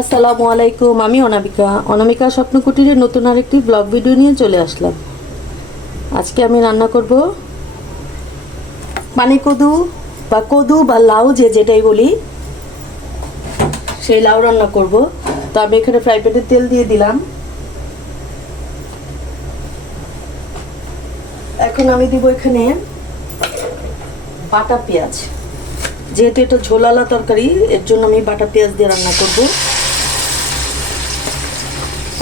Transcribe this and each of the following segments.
আসসালামু আলাইকুম। আমি অনামিকা, অনামিকা স্বপ্নকুটিরের নতুন আরেকটি ব্লগ ভিডিও নিয়ে চলে আসলাম। আজকে আমি রান্না করব পানি কদু বা লাউ, যেটাই বলি, সেই লাউ রান্না করব। তো আমি এখানে ফ্রাই প্যানে তেল দিয়ে দিলাম। এখন আমি দিব এখানে বাটা পেঁয়াজ। যেহেতু এটা ঝোলালা তরকারি, এর জন্য আমি বাটা পেঁয়াজ দিয়ে রান্না করব।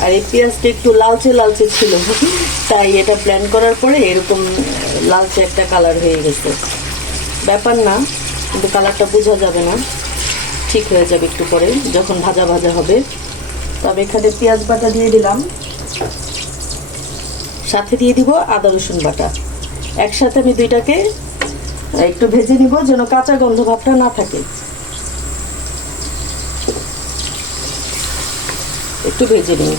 আর এই পেঁয়াজটা একটু লালচে লালচে ছিল, তাই এটা প্ল্যান করার পরে এরকম লালচে একটা কালার হয়ে গেছে। ব্যাপার না, কিন্তু কালারটা বোঝা যাবে না, ঠিক হয়ে যাবে একটু পরে যখন ভাজা ভাজা হবে। তবে এখানে পেঁয়াজ বাটা দিয়ে দিলাম, সাথে দিয়ে দিব আদা রসুন বাটা। একসাথে আমি দুইটাকে একটু ভেজে নিব, যেন কাঁচা গন্ধ ভাবটা না থাকে। একটু ভেজে নিই।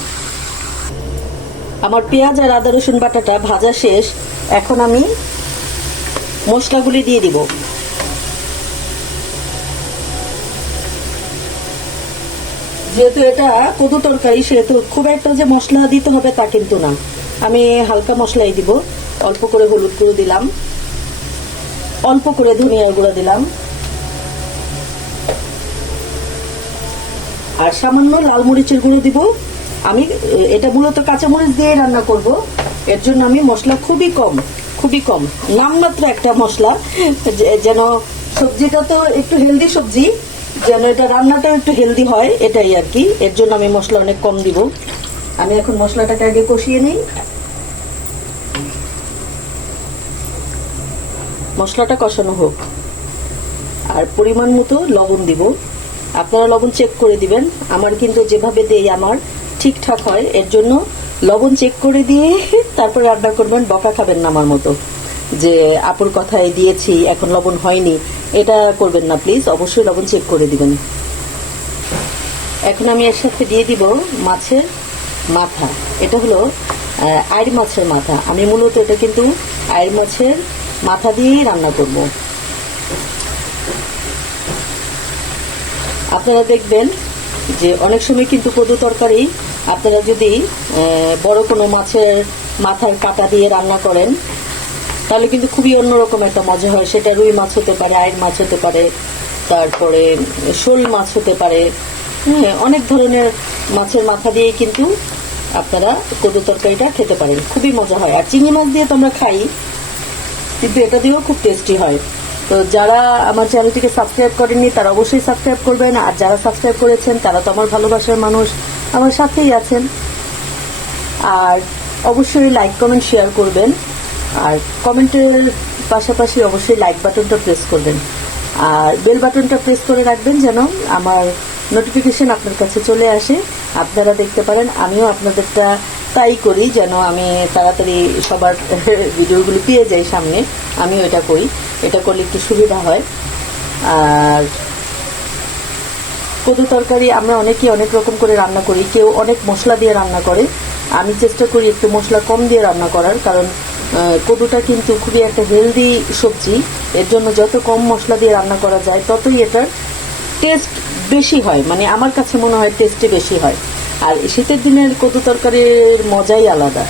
আমার পেঁয়াজ আর আদা রসুন বাটাটা ভাজা শেষ। এখন আমি মশলাগুলি দিয়ে দিব। যেহেতু এটা কদু তরকারি, সেহেতু খুব একটা যে মশলা দিতে হবে তা কিন্তু না। আমি হালকা মশলাই দিব। অল্প করে হলুদ গুঁড়ো দিলাম, অল্প করে ধনিয়ার গুঁড়ো দিলাম, আর সামান্য লাল মরিচের গুঁড়ো দিব। আমি এটা মূলত কাঁচামরিচ দিয়ে রান্না করব, এর জন্য আমি মশলা খুবই কম, নামমাত্র একটা মশলা, যেন সবজিটা তো একটু হেলদি সবজি, যেন এটা রান্নাটাও একটু হেলদি হয়, এটাই আর কি। এর জন্য আমি মশলা অনেক কম দিব। আমি এখন মশলাটাকে আগে কষিয়ে নিই। মশলাটা কষানো হোক, আর পরিমাণ মতো লবণ দিব। আপনারা লবণ চেক করে দিবেন। আমার কিন্তু যেভাবে দেই আমার ঠিকঠাক হয়, এর জন্য লবণ চেক করে দিয়ে তারপরে রান্না করবেন। বকা খাবেন না আমার মতো, যে আপুর কথায় দিয়েছি এখন লবণ হয়নি, এটা করবেন না প্লিজ। অবশ্যই লবণ চেক করে দিবেন। এখন আমি এর সাথে দিয়ে দিব মাছের মাথা। এটা হলো আইর মাছের মাথা। আমি মূলত এটা কিন্তু আইর মাছের মাথা দিয়েই রান্না করব। আপনারা দেখবেন যে অনেক সময় কিন্তু কদু তরকারি আপনারা যদি বড় কোনো মাছের মাথার কাটা দিয়ে রান্না করেন, তাহলে কিন্তু খুবই অন্যরকম একটা মজা হয়। সেটা রুই মাছ হতে পারে, আইর মাছ হতে পারে, তারপরে শোল মাছ হতে পারে। অনেক ধরনের মাছের মাথা দিয়ে কিন্তু আপনারা কদু তরকারিটা খেতে পারেন, খুবই মজা হয়। আর চিংড়ি মাছ দিয়ে তো আমরা খাই, কিন্তু এটা দিয়েও খুব টেস্টি হয়। তো যারা আমার চ্যানেলটিকে সাবস্ক্রাইব করেননি তারা অবশ্যই সাবস্ক্রাইব করবেন, আর যারা সাবস্ক্রাইব করেছেন তারা তো আমার ভালোবাসার মানুষ, আমার সাথেই আছেন। আর অবশ্যই লাইক কমেন্ট শেয়ার করবেন, আর কমেন্টের পাশাপাশি অবশ্যই লাইক বাটনটা প্রেস করবেন, আর বেল বাটনটা প্রেস করে রাখবেন, যেন আমার নোটিফিকেশন আপনার কাছে চলে আসে, আপনারা দেখতে পারেন। আমিও আপনাদেরটা তাই করি, যেন আমি তাড়াতাড়ি সবার ভিডিওগুলো পেয়ে যাই সামনে। আমিও এটা করি, এটা করলে একটু সুবিধা হয়। আর কদু তরকারি আমরা অনেকেই অনেক রকম করে রান্না করি, কেউ অনেক মশলা দিয়ে রান্না করে। আমি চেষ্টা করি একটু মশলা কম দিয়ে রান্না করার, কারণ কদুটা কিন্তু খুবই একটা হেলদি সবজি। এর জন্য যত কম মশলা দিয়ে রান্না করা যায় ততই এটার টেস্ট বেশি হয়, মানে আমার কাছে মনে হয় টেস্টে বেশি হয়। আর শীতের দিনের কদু তরকারির মজাই আলাদা।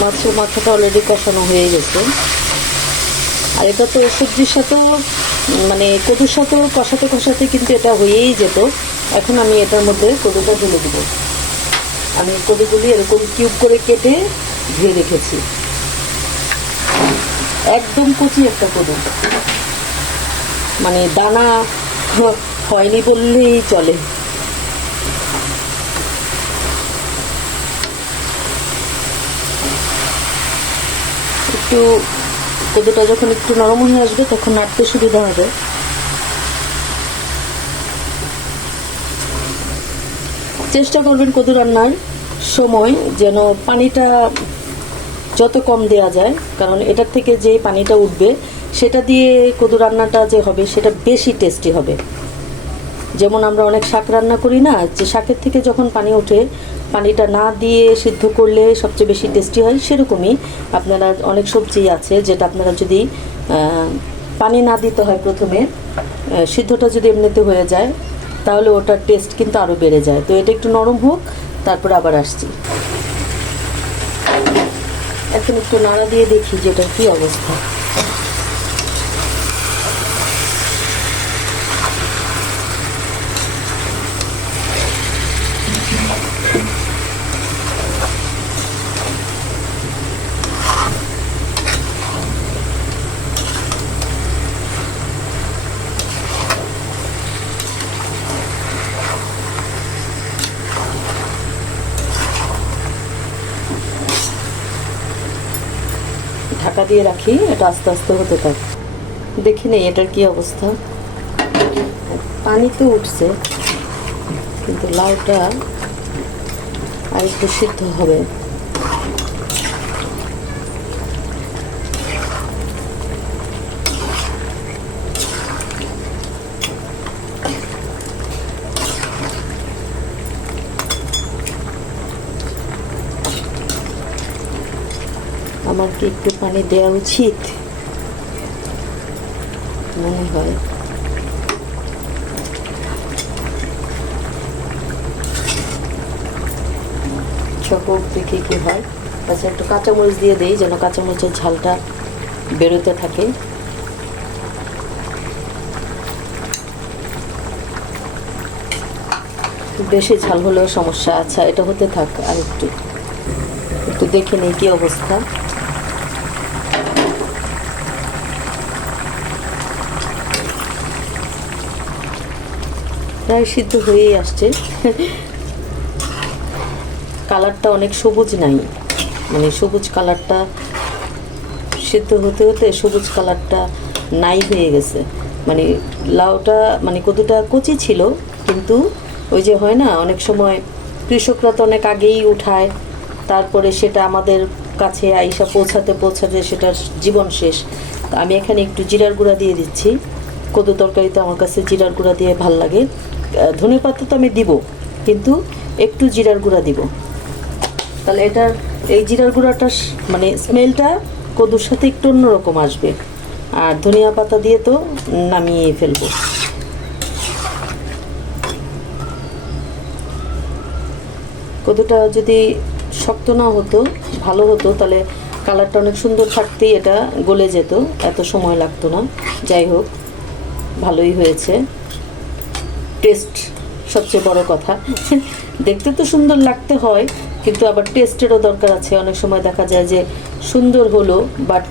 মাছের মাথাটা অলরেডি কষানো হয়ে গেছে, আর এটা তো সবজির সাথেও, মানে কদুর সাথেও কষাতে কষাতে কিন্তু এটা হয়েই যেত। এখন আমি এটার মধ্যে কদুটা ঢেলে দিব। আমি কদুগুলি এরকম কিউব করে কেটে ধুয়ে রেখেছি, একদম কচি একটা কদু, মানে দানা হয়নি বললেই চলে। একটু কদুটা যখন একটু নরম হয়ে আসবে তখন নাড়তে সুবিধা হবে। চেষ্টা করবেন কদু রান্নার সময় যেন পানিটা যত কম দেওয়া যায়, কারণ এটার থেকে যে পানিটা উঠবে সেটা দিয়ে কদু রান্নাটা যে হবে সেটা বেশি টেস্টি হবে। যেমন আমরা অনেক শাক রান্না করি না, যে শাকের থেকে যখন পানি ওঠে, পানিটা না দিয়ে সিদ্ধ করলে সবচেয়ে বেশি টেস্টি হয়, সেরকমই আপনারা অনেক সবজি আছে যেটা আপনারা যদি পানি না দিতে হয় প্রথমে, সিদ্ধটা যদি এমনিতে হয়ে যায়, তাহলে ওটার টেস্ট কিন্তু আরও বেড়ে যায়। তো এটা একটু নরম হোক, তারপর আবার আসছি। এখন একটু নাড়া দিয়ে দেখি যে এটার কী অবস্থা। ঢাকা দিয়ে রাখি, এটা আস্তে আস্তে হতে থাকে। দেখি নেই এটার কি অবস্থা। পানি তো উঠছে, কিন্তু লাউটা আর একটু সিদ্ধ হবে। আমার কি একটু পানি দেওয়া উচিত মনে হয়। চপক দেখি কি হয়। আচ্ছা, একটু কাঁচামরিচ দিয়ে দিই যেন কাঁচামরিচের ঝালটা বেরোতে থাকে। বেশি ঝাল হলেও সমস্যা। আচ্ছা, এটা হতে থাক, আর একটু একটু দেখে নিই কি অবস্থা। প্রায় সিদ্ধ হয়েই আসছে। কালারটা অনেক সবুজ নাই, মানে সবুজ কালারটা সিদ্ধ হতে হতে সবুজ কালারটা নাই হয়ে গেছে। মানে লাউটা মানে কতটা কচি ছিল, কিন্তু ওই যে হয় না অনেক সময় কৃষকরা তো অনেক আগেই উঠায়, তারপরে সেটা আমাদের কাছে আইসা পৌঁছাতে পৌঁছাতে সেটার জীবন শেষ। তো আমি এখানে একটু জিরার গুঁড়া দিয়ে দিচ্ছি। কদু তরকারিতে আমার কাছে জিরার গুঁড়া দিয়ে ভাল লাগে। ধনেপাতা তো আমি দিব, কিন্তু একটু জিরার গুঁড়া দিব। তাহলে এটার এই জিরার গুঁড়াটা মানে স্মেলটা কদুর সাথে একটু অন্যরকম আসবে। আর ধনিয়া পাতা দিয়ে তো নামিয়ে ফেলবো। কদুটা যদি শক্ত না হতো, ভালো হতো, তাহলে কালারটা অনেক সুন্দর থাকতেই এটা গলে যেত, এত সময় লাগতো না। যাই হোক, ভালোই হয়েছে। টেস্ট সবচেয়ে বড় কথা। দেখতে তো সুন্দর লাগতে হয়, কিন্তু আবার টেস্টেরও দরকার আছে। অনেক সময় দেখা যায় যে সুন্দর হলো বাট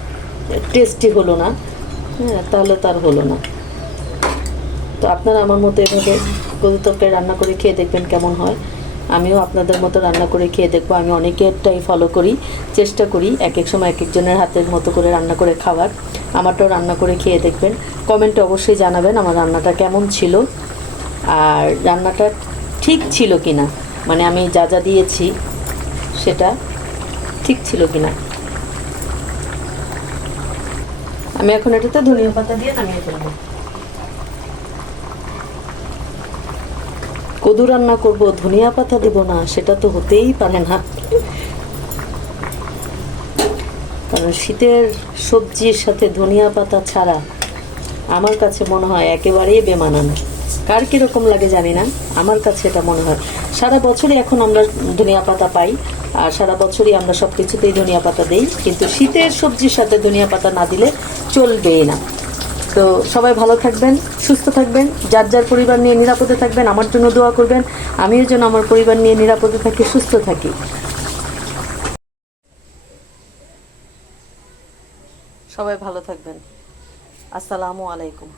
টেস্টি হলো না, হ্যাঁ, তাহলে তার হলো না। তো আপনারা আমার মতো এভাবে কদু তরকারি রান্না করে খেয়ে দেখবেন কেমন হয়। আমিও আপনাদের মতো রান্না করে খেয়ে দেখবো। আমি অনেকেরটাই ফলো করি, চেষ্টা করি এক এক সময় এক একজনের হাতের মতো করে রান্না করে খাওয়ার। আমারটাও রান্না করে খেয়ে দেখবেন। কমেন্টে অবশ্যই জানাবেন আমার রান্নাটা কেমন ছিল, আর রান্নাটা ঠিক ছিল কি না, মানে আমি যা যা দিয়েছি সেটা ঠিক ছিল কি না। আমি এখন এটাতে ধনিয়া পাতা দিয়ে নামিয়ে ফেলবো। কদু রান্না করব, ধনিয়া পাতা দিব না, সেটা তো হতেই পারে না। কারণ শীতের সবজির সাথে ধনিয়া পাতা ছাড়া আমার কাছে মনে হয় একেবারেই বেমানান। কার কীরকম লাগে জানি না, আমার কাছে এটা মনে হয়। সারা বছরই এখন আমরা ধনিয়া পাতা পাই, আর সারা বছরই আমরা সব কিছুতেই ধনিয়া পাতা দিই, কিন্তু শীতের সবজির সাথে ধনিয়া পাতা না দিলে চলবেই না। তো সবাই ভালো থাকবেন, সুস্থ থাকবেন, যার যার পরিবার নিয়ে নিরাপদে থাকবেন। আমার জন্য দোয়া করবেন, আমিও যেন আমার পরিবার নিয়ে নিরাপদে থাকি, সুস্থ থাকি। সবাই ভালো থাকবেন। আসসালামু আলাইকুম।